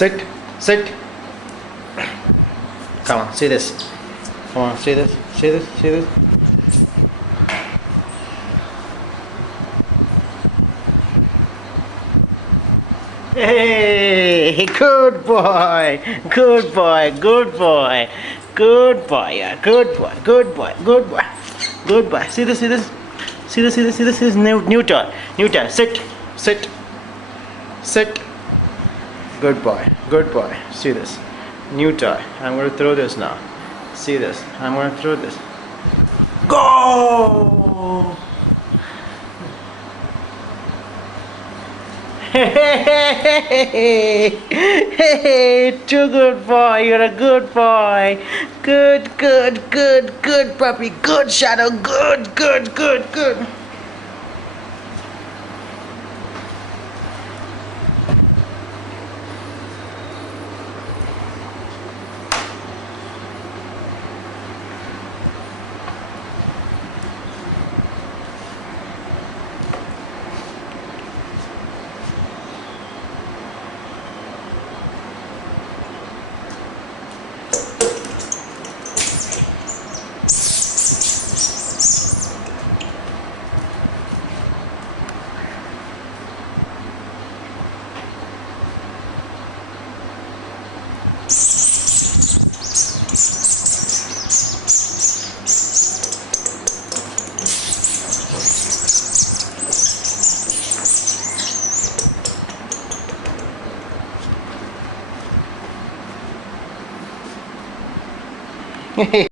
Sit. Sit. Come on, see this. Come on, see this. See this. See this. Hey, good boy, good boy, good boy, good boy, yeah, good boy, good boy, good boy, good boy. See this, see this, see this, see this, see this. This is new toy, new toy. Sit, sit, sit. Good boy, good boy. See this, new toy. I'm going to throw this now. See this. I'm going to throw this. Go! Hey, too good boy, you're a good boy. Good, good, good, good puppy. Good Shadow. Good, good, good, good.